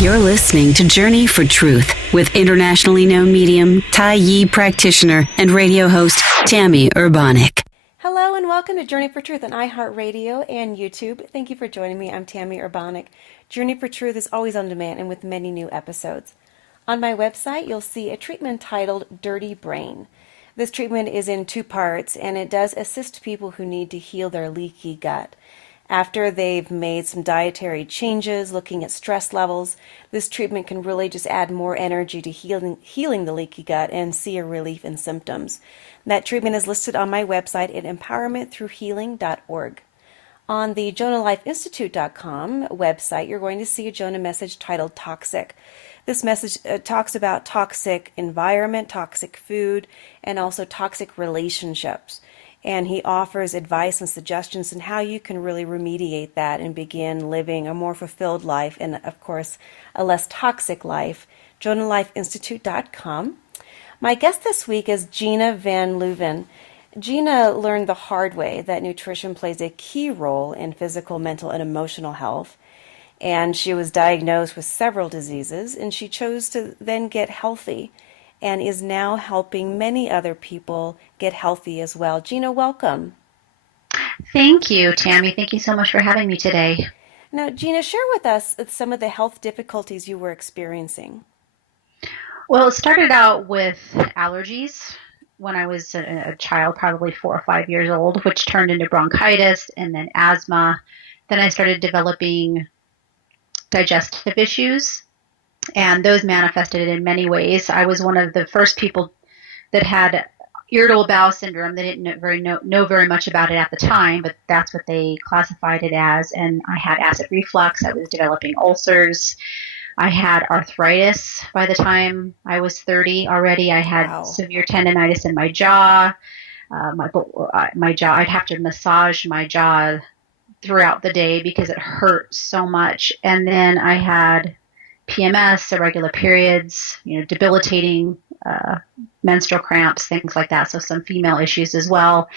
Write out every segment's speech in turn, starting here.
You're listening to Journey for Truth with internationally known medium, Tai Yi practitioner, and radio host Tammy Urbanic. Hello and welcome to Journey for Truth on iHeartRadio and YouTube. Thank you for joining me. I'm Tammy Urbanic. Journey for Truth is always on demand and with many new episodes. On my website, you'll see a treatment titled Dirty Brain. This treatment is in 2 parts, and it does assist people who need to heal their leaky gut. After they've made some dietary changes, looking at stress levels, this treatment can really just add more energy to healing the leaky gut and see a relief in symptoms. That treatment is listed on my website at empowermentthroughhealing.org. On the JonahLifeInstitute.com website, you're going to see a Jonah message titled Toxic. This message talks about toxic environment, toxic food, and also toxic relationships. And he offers advice and suggestions on how you can really remediate that and begin living a more fulfilled life and, of course, a less toxic life. JonahLifeInstitute.com. My guest this week is Gina Van Luven. Gina learned the hard way that nutrition plays a key role in physical, mental, and emotional health. And she was diagnosed with several diseases, and she chose to then get healthy and is now helping many other people get healthy as well. Gina, welcome. Thank you, Tammy. Thank you so much for having me today. Now, Gina, share with us some of the health difficulties you were experiencing. Well, it started out with allergies when I was a child, probably 4 or 5 years old, which turned into bronchitis and then asthma. Then I started developing digestive issues, and those manifested in many ways. I was one of the first people that had irritable bowel syndrome. They didn't know very much about it at the time, but that's what they classified it as. And I had acid reflux. I was developing ulcers. I had arthritis by the time I was 30 already. I had severe tendonitis in my jaw. My jaw, I'd have to massage my jaw throughout the day because it hurt so much. And then I had PMS, irregular periods, debilitating menstrual cramps, things like that. So some female issues as well.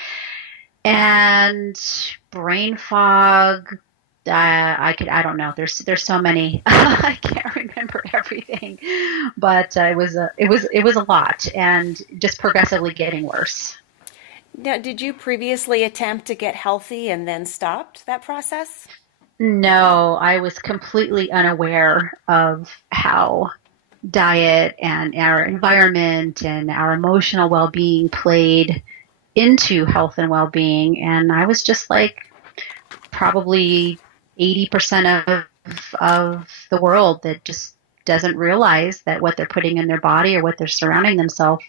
And brain fog. I don't know. There's so many. I can't remember everything, but it was a lot, and just progressively getting worse. Now, did you previously attempt to get healthy and then stopped that process? No, I was completely unaware of how diet and our environment and our emotional well-being played into health and well-being. And I was just like probably 80% of the world that just doesn't realize that what they're putting in their body or what they're surrounding themselves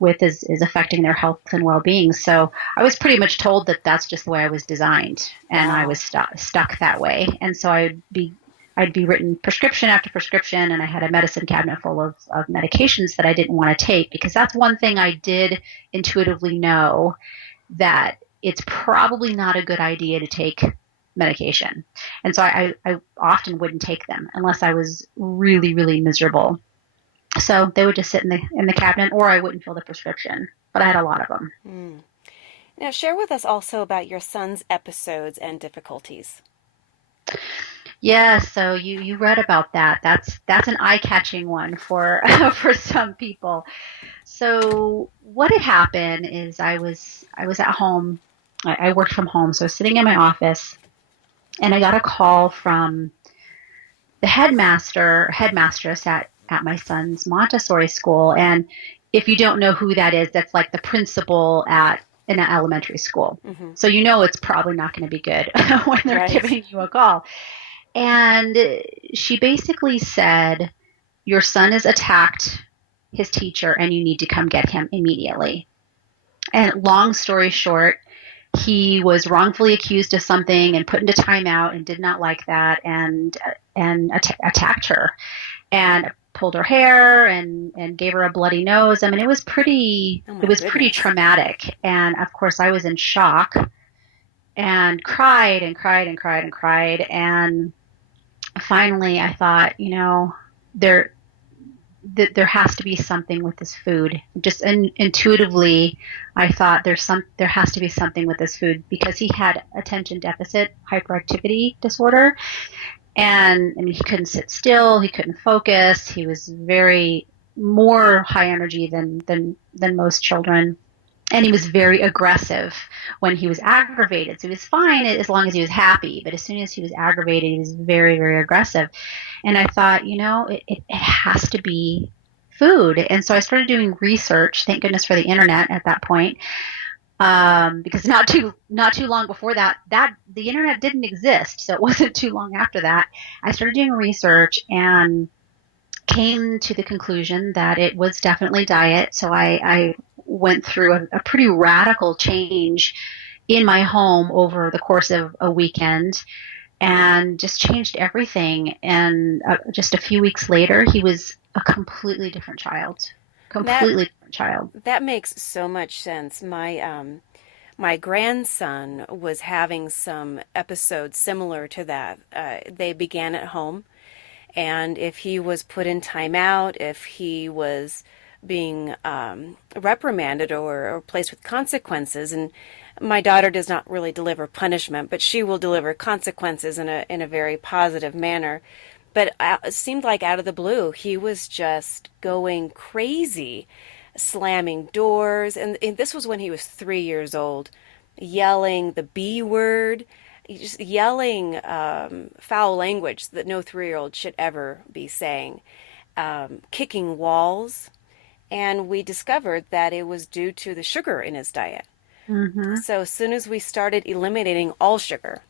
with is affecting their health and well-being. So I was pretty much told that that's just the way I was designed, and I was stuck that way. And so I'd be written prescription after prescription, and I had a medicine cabinet full of medications that I didn't want to take, because that's one thing I did intuitively know, that it's probably not a good idea to take medication. And so I often wouldn't take them unless I was really, really miserable. So they would just sit in the cabinet, or I wouldn't fill the prescription. But I had a lot of them. Now, share with us also about your son's episodes and difficulties. Yeah, so you read about that. That's an eye-catching one for some people. So what had happened is I was at home. I worked from home, so I was sitting in my office, and I got a call from the headmistress at my son's Montessori school. And if you don't know who that is, that's like the principal in an elementary school. Mm-hmm. So it's probably not going to be good when they're giving you a call. And she basically said, your son has attacked his teacher and you need to come get him immediately. And long story short, he was wrongfully accused of something and put into timeout and did not like that, and attacked her and pulled her hair and gave her a bloody nose. I mean, it was pretty traumatic. And of course I was in shock and cried and cried and cried and cried. And finally I thought, there has to be something with this food. Just intuitively, I thought there has to be something with this food, because he had attention deficit hyperactivity disorder, And I mean, he couldn't sit still. He couldn't focus. He was very more high energy than most children. And he was very aggressive when he was aggravated. So he was fine as long as he was happy. But as soon as he was aggravated, he was very, very aggressive. And I thought, it has to be food. And so I started doing research. Thank goodness for the internet at that point. Because not too long before that the internet didn't exist. So it wasn't too long after that. I started doing research and came to the conclusion that it was definitely diet. So I went through a pretty radical change in my home over the course of a weekend and just changed everything. And just a few weeks later, he was a completely different child. That makes so much sense. My grandson was having some episodes similar to that. They began at home, and if he was put in timeout, if he was being reprimanded or placed with consequences, and my daughter does not really deliver punishment, but she will deliver consequences in a very positive manner. But it seemed like out of the blue, he was just going crazy, slamming doors. And this was when he was 3 years old, yelling the B word, just yelling foul language that no 3-year-old should ever be saying, kicking walls. And we discovered that it was due to the sugar in his diet. Mm-hmm. So as soon as we started eliminating all sugar,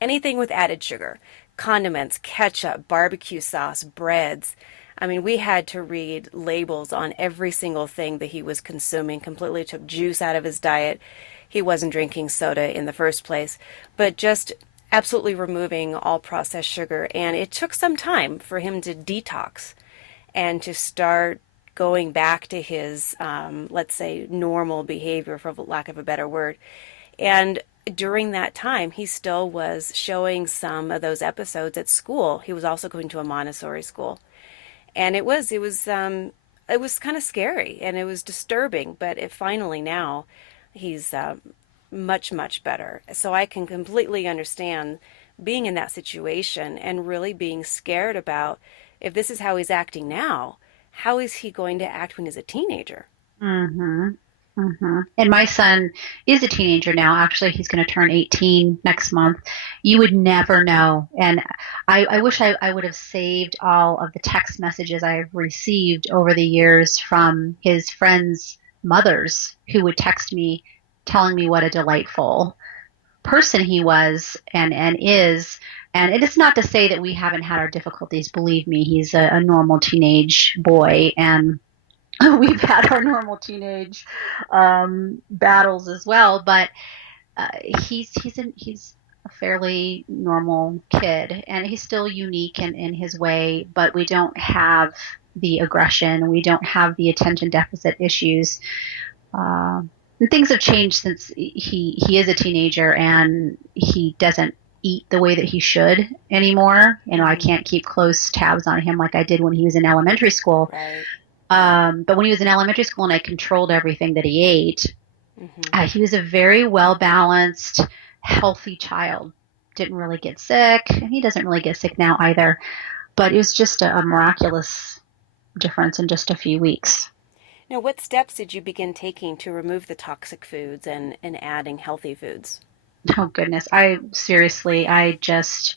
anything with added sugar, condiments, ketchup, barbecue sauce, breads. I mean, we had to read labels on every single thing that he was consuming, completely took juice out of his diet. He wasn't drinking soda in the first place, but just absolutely removing all processed sugar. And it took some time for him to detox and to start going back to his, let's say, normal behavior, for lack of a better word. And during that time, he still was showing some of those episodes at school. He was also going to a Montessori school. And it was kind of scary and it was disturbing, but finally now he's much, much better. So I can completely understand being in that situation and really being scared about, if this is how he's acting now, how is he going to act when he's a teenager? Mm-hmm. Mm-hmm. And my son is a teenager now. Actually, he's going to turn 18 next month. You would never know. And I wish I would have saved all of the text messages I've received over the years from his friends' mothers who would text me telling me what a delightful person he was and is. And it is not to say that we haven't had our difficulties. Believe me, he's a normal teenage boy, and we've had our normal teenage battles as well. But he's a fairly normal kid, and he's still unique in his way. But we don't have the aggression, we don't have the attention deficit issues. And things have changed since he is a teenager, and he doesn't eat the way that he should anymore. I can't keep close tabs on him like I did when he was in elementary school. Right. But when he was in elementary school and I controlled everything that he ate, Mm-hmm. he was a very well-balanced, healthy child. Didn't really get sick. And he doesn't really get sick now either. But it was just a miraculous difference in just a few weeks. Now, what steps did you begin taking to remove the toxic foods and adding healthy foods? Oh, goodness. I just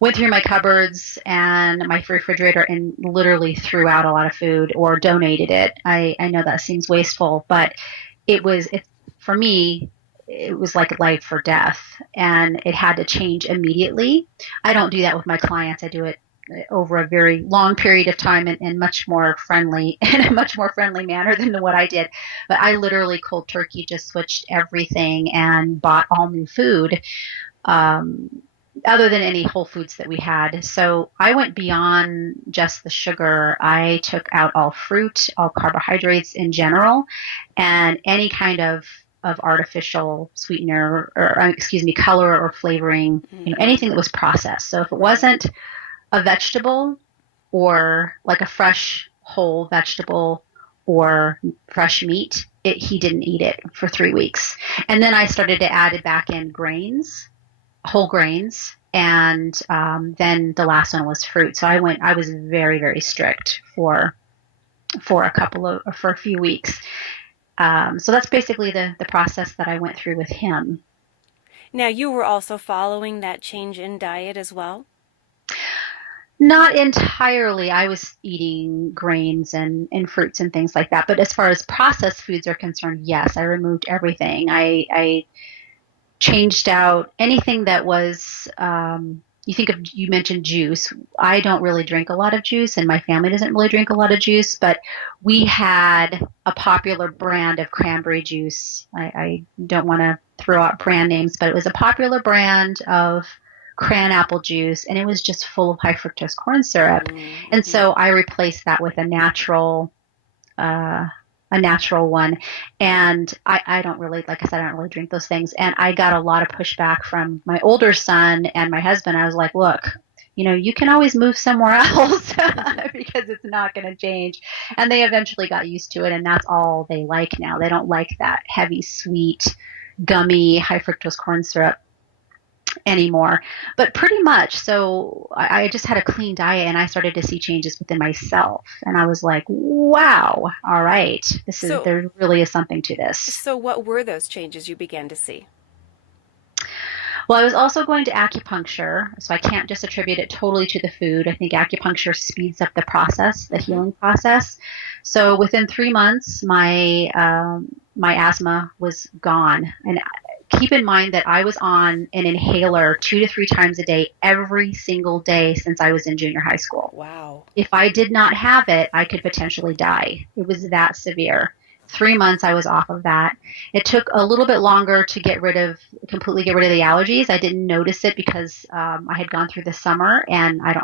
went through my cupboards and my refrigerator and literally threw out a lot of food or donated it. I know that seems wasteful, but for me, it was like life or death, and it had to change immediately. I don't do that with my clients. I do it over a very long period of time and much more friendly, in a much more friendly manner than what I did. But I literally cold turkey just switched everything and bought all new food. Other than any whole foods that we had. So I went beyond just the sugar. I took out all fruit, all carbohydrates in general, and any kind of artificial sweetener or color or flavoring, anything that was processed. So if it wasn't a vegetable or like a fresh whole vegetable or fresh meat, he didn't eat it for 3 weeks. And then I started to add it back in grains, whole grains, And then the last one was fruit. So I was very, very strict for a few weeks. So that's basically the process that I went through with him. Now, you were also following that change in diet as well? Not entirely. I was eating grains and fruits and things like that. But as far as processed foods are concerned, yes, I removed everything. I changed out anything that was, you mentioned juice. I don't really drink a lot of juice, and my family doesn't really drink a lot of juice, but we had a popular brand of cranberry juice. I don't want to throw out brand names, but it was a popular brand of cran apple juice, and it was just full of high fructose corn syrup. Mm-hmm. And so I replaced that with a natural one. And I don't really, like I said, I don't really drink those things. And I got a lot of pushback from my older son and my husband. I was like, look, you can always move somewhere else because it's not going to change. And they eventually got used to it, and that's all they like now. They don't like that heavy, sweet, gummy, high fructose corn syrup anymore. But pretty much, so I just had a clean diet, and I started to see changes within myself. And I was like, wow, all right, there really is something to this. So what were those changes you began to see? Well, I was also going to acupuncture, so I can't just attribute it totally to the food. I think acupuncture speeds up the process, the healing process. So within 3 months, my asthma was gone. And keep in mind that I was on an inhaler 2 to 3 times a day, every single day since I was in junior high school. Wow. If I did not have it, I could potentially die. It was that severe. 3 months I was off of that. It took a little bit longer to completely get rid of the allergies. I didn't notice it because I had gone through the summer, and I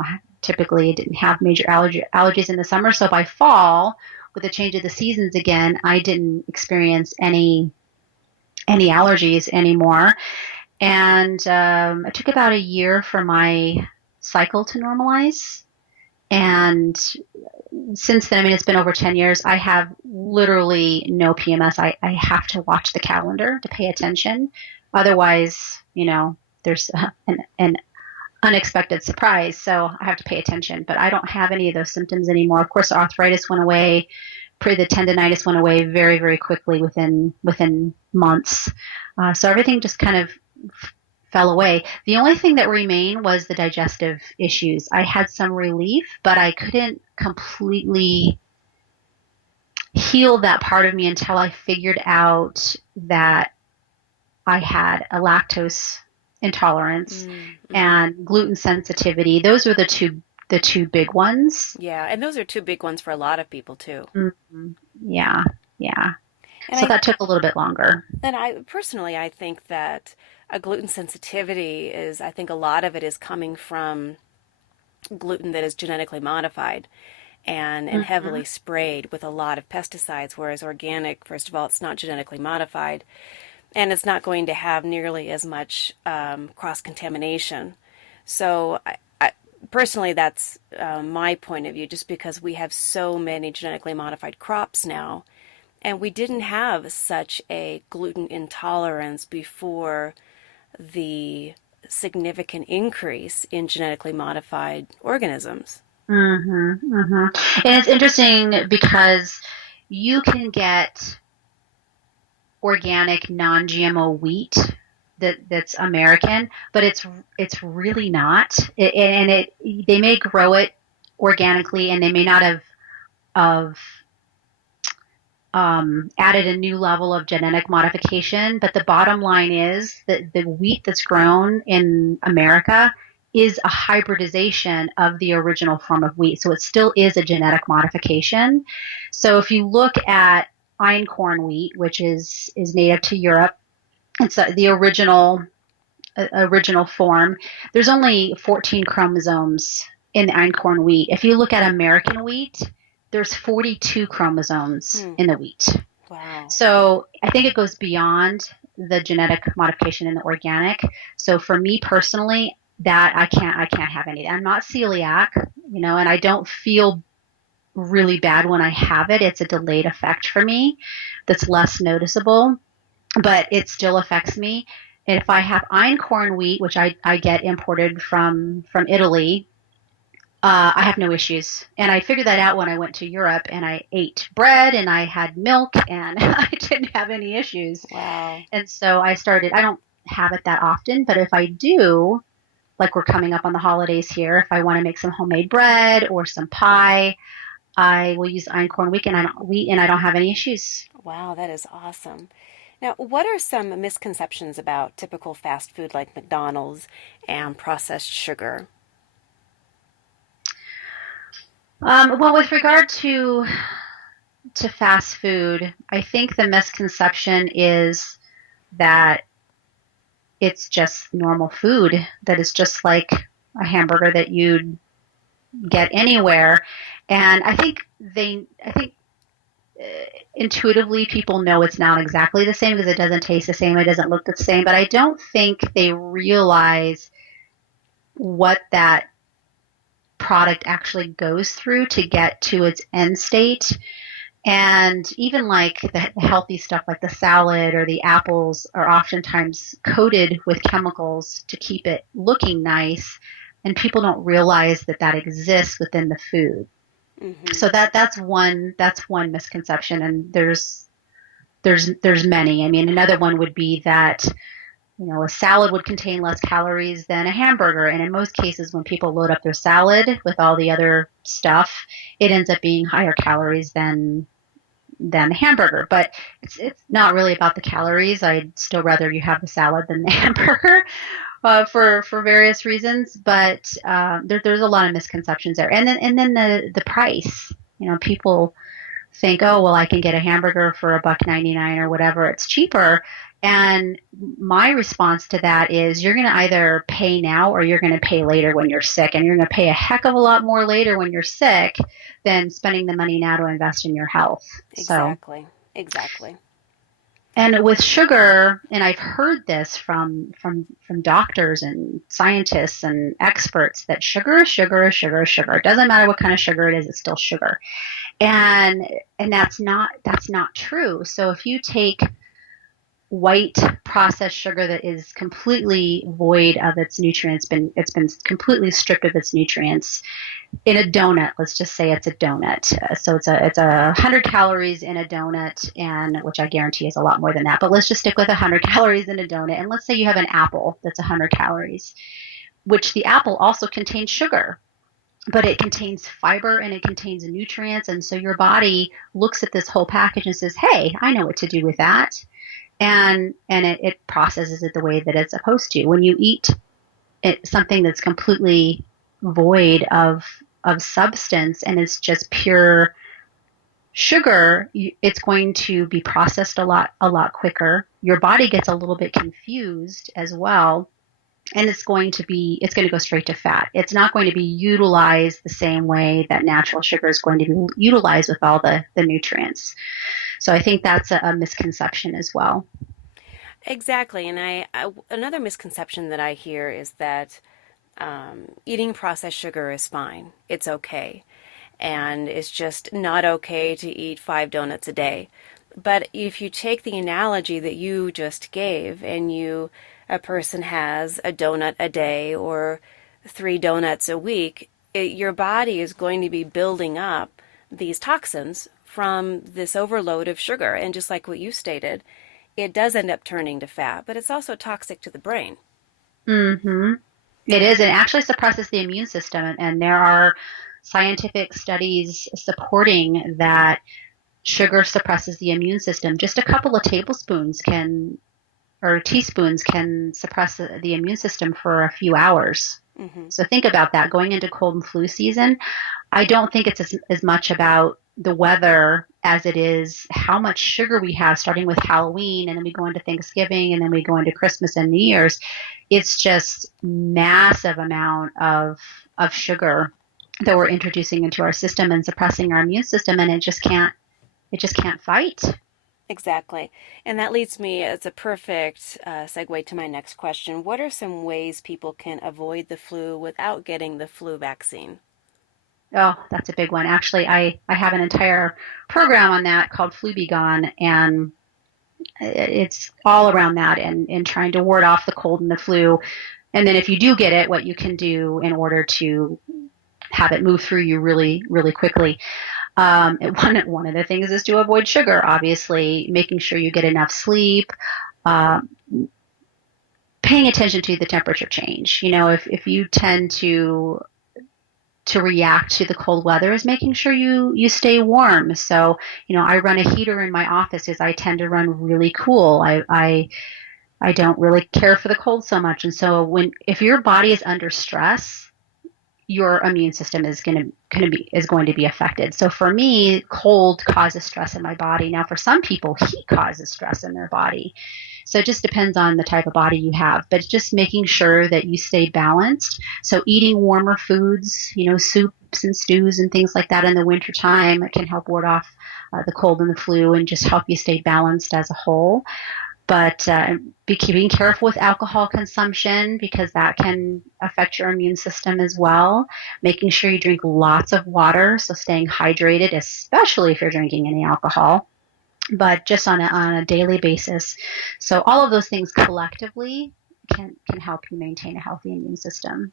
didn't have major allergies in the summer. So by fall, with the change of the seasons again, I didn't experience any allergies anymore. And it took about a year for my cycle to normalize. And since then, it's been over 10 years, I have literally no PMS. I have to watch the calendar to pay attention. Otherwise, there's an unexpected surprise. So I have to pay attention. But I don't have any of those symptoms anymore. Of course, the arthritis went away. The tendinitis went away very, very quickly within months. So everything just kind of fell away. The only thing that remained was the digestive issues. I had some relief, but I couldn't completely heal that part of me until I figured out that I had a lactose intolerance and gluten sensitivity. Those were the two big ones. Yeah, and those are two big ones for a lot of people too. Mm-hmm. Yeah. And that took a little bit longer. And I think that a gluten sensitivity I think a lot of it is coming from gluten that is genetically modified and heavily sprayed with a lot of pesticides, whereas organic, first of all, it's not genetically modified, and it's not going to have nearly as much cross-contamination. So personally, that's my point of view, just because we have so many genetically modified crops now, and we didn't have such a gluten intolerance before the significant increase in genetically modified organisms. And it's interesting because you can get organic, non-GMO wheat that's American, but it's really not. They may grow it organically, and they may not have added a new level of genetic modification. But the bottom line is that the wheat that's grown in America is a hybridization of the original form of wheat. So it still is a genetic modification. So if you look at einkorn wheat, which is native to Europe, it's the original form. There's only 14 chromosomes in the einkorn wheat. If you look at American wheat, there's 42 chromosomes in the wheat. Wow. So I think it goes beyond the genetic modification in the organic. So for me personally, that I can't have any. I'm not celiac, and I don't feel really bad when I have it. It's a delayed effect for me that's less noticeable, but it still affects me. If I have einkorn wheat, which I get imported from Italy, I have no issues. And I figured that out when I went to Europe and I ate bread and I had milk and I didn't have any issues. Wow. And so I don't have it that often, but if I do, like we're coming up on the holidays here, if I want to make some homemade bread or some pie, I will use einkorn wheat and I don't have any issues. Wow, that is awesome. Now, what are some misconceptions about typical fast food like McDonald's and processed sugar? Well, with regard to fast food, I think the misconception is that it's just normal food, that is just like a hamburger that you'd get anywhere. And I think intuitively people know it's not exactly the same because it doesn't taste the same, it doesn't look the same, but I don't think they realize what that product actually goes through to get to its end state. And even like the healthy stuff like the salad or the apples are oftentimes coated with chemicals to keep it looking nice. And people don't realize that that exists within the food. Mm-hmm. So that's one misconception. And there's many. I mean, another one would be that, a salad would contain less calories than a hamburger. And in most cases, when people load up their salad with all the other stuff, it ends up being higher calories than the hamburger. But it's not really about the calories. I'd still rather you have the salad than the hamburger for various reasons. But there's a lot of misconceptions there. And then the price. People think, oh, well, I can get a hamburger for $1.99 or whatever. It's cheaper. And my response to that is you're going to either pay now or you're going to pay later when you're sick. And you're going to pay a heck of a lot more later when you're sick than spending the money now to invest in your health. Exactly. Exactly. And with sugar, and I've heard this from doctors and scientists and experts, that sugar is sugar is sugar is sugar. It doesn't matter what kind of sugar it is, it's still sugar. And that's not true. So if you take white processed sugar that is completely void of its nutrients, it's been completely stripped of its nutrients, in a donut, let's just say it's a donut. So it's 100 calories in a donut, and which I guarantee is a lot more than that. But let's just stick with 100 calories in a donut. And let's say you have an apple that's 100 calories, which the apple also contains sugar, but it contains fiber and it contains nutrients. And so your body looks at this whole package and says, hey, I know what to do with that. And it processes it the way that it's supposed to. When you eat something that's completely void of substance and it's just pure sugar, it's going to be processed a lot quicker. Your body gets a little bit confused as well, and it's going to go straight to fat. It's not going to be utilized the same way that natural sugar is going to be utilized with all the nutrients. So I think that's a misconception as well. Exactly. And I another misconception that I hear is that eating processed sugar is fine. It's okay. And it's just not okay to eat 5 donuts a day. But if you take the analogy that you just gave and a person has a donut a day or 3 donuts a week, your body is going to be building up these toxins from this overload of sugar. And just like what you stated, it does end up turning to fat, but it's also toxic to the brain. Mm-hmm. It is. It actually suppresses the immune system. And there are scientific studies supporting that sugar suppresses the immune system. Just a couple of teaspoons can suppress the immune system for a few hours. Mm-hmm. So think about that. Going into cold and flu season, I don't think it's as much about the weather as it is how much sugar we have, starting with Halloween, and then we go into Thanksgiving, and then we go into Christmas and New Year's. It's just massive amount of sugar that we're introducing into our system and suppressing our immune system, and it just can't fight. Exactly. And that leads me, as a perfect segue to my next question. What are some ways people can avoid the flu without getting the flu vaccine? Oh, that's a big one. Actually, I have an entire program on that called Flu Be Gone, and It's all around that and trying to ward off the cold and the flu. And then if you do get it, what you can do in order to have it move through you really, really quickly. One of the things is to avoid sugar, obviously, making sure you get enough sleep, uh, paying attention to the temperature change. If you tend to react to the cold weather, is making sure you stay warm. So, I run a heater in my office because I tend to run really cool. I don't really care for the cold so much. And so if your body is under stress, your immune system is going to be affected. So for me, cold causes stress in my body. Now, for some people, heat causes stress in their body. So it just depends on the type of body you have, but just making sure that you stay balanced. So eating warmer foods, soups and stews and things like that in the wintertime can help ward off the cold and the flu and just help you stay balanced as a whole. But being careful with alcohol consumption because that can affect your immune system as well. Making sure you drink lots of water, so staying hydrated, especially if you're drinking any alcohol, but just on a daily basis. So all of those things collectively can help you maintain a healthy immune system.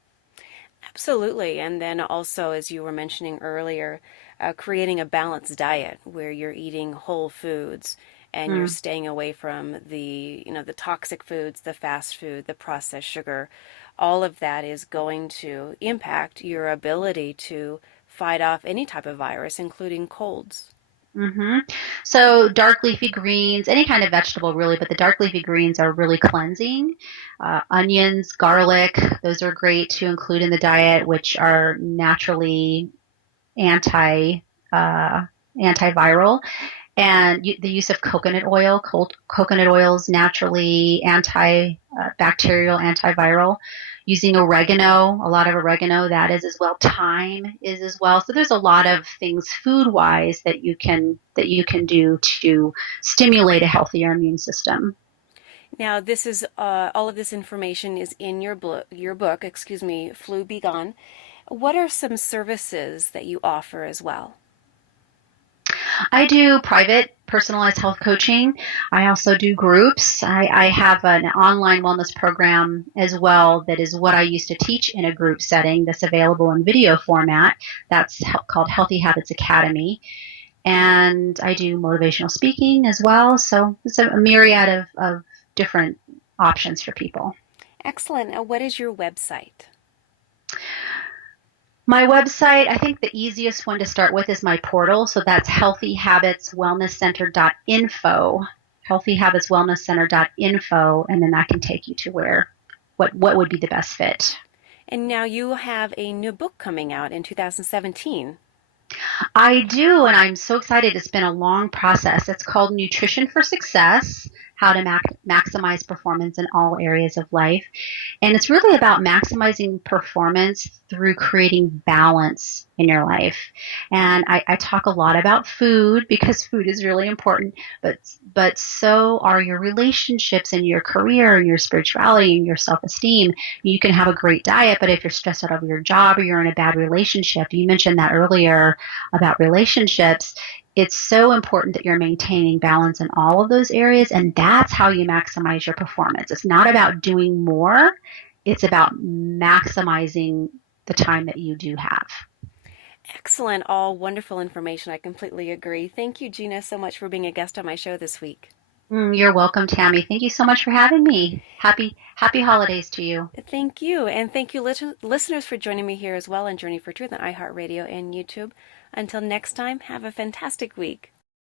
Absolutely. And then also, as you were mentioning earlier, creating a balanced diet where you're eating whole foods and you're staying away from the toxic foods, the fast food, the processed sugar. All of that is going to impact your ability to fight off any type of virus, including colds. So dark leafy greens, any kind of vegetable really, but the dark leafy greens are really cleansing. Onions, garlic, those are great to include in the diet, which are naturally antiviral. And the use of coconut oil, coconut oil is naturally antibacterial, antiviral. Using oregano, a lot of oregano, that is as well. Thyme is as well. So there's a lot of things food-wise that you can do to stimulate a healthier immune system. Now, this is all of this information is in your book, Flu Be Gone. What are some services that you offer as well? I do private personalized health coaching. I also do groups. I have an online wellness program as well that is what I used to teach in a group setting that's available in video format. That's called Healthy Habits Academy. And I do motivational speaking as well. So it's a myriad of different options for people. Excellent. Now, what is your website? My website, I think the easiest one to start with is my portal. So that's healthyhabitswellnesscenter.info, healthyhabitswellnesscenter.info, and then that can take you to what would be the best fit. And now you have a new book coming out in 2017. I do, and I'm so excited. It's been a long process. It's called Nutrition for Success, How to Maximize Performance in All Areas of Life. And it's really about maximizing performance through creating balance in your life. And I talk a lot about food because food is really important, but so are your relationships and your career and your spirituality and your self-esteem. You can have a great diet, but if you're stressed out over your job or you're in a bad relationship, you mentioned that earlier about relationships, it's so important that you're maintaining balance in all of those areas, and that's how you maximize your performance. It's not about doing more. It's about maximizing the time that you do have. Excellent. All wonderful information. I completely agree. Thank you, Gina, so much for being a guest on my show this week. You're welcome, Tammy. Thank you so much for having me. Happy holidays to you. Thank you. And thank you, listeners, for joining me here as well on Journey for Truth on iHeartRadio and YouTube. Until next time, have a fantastic week.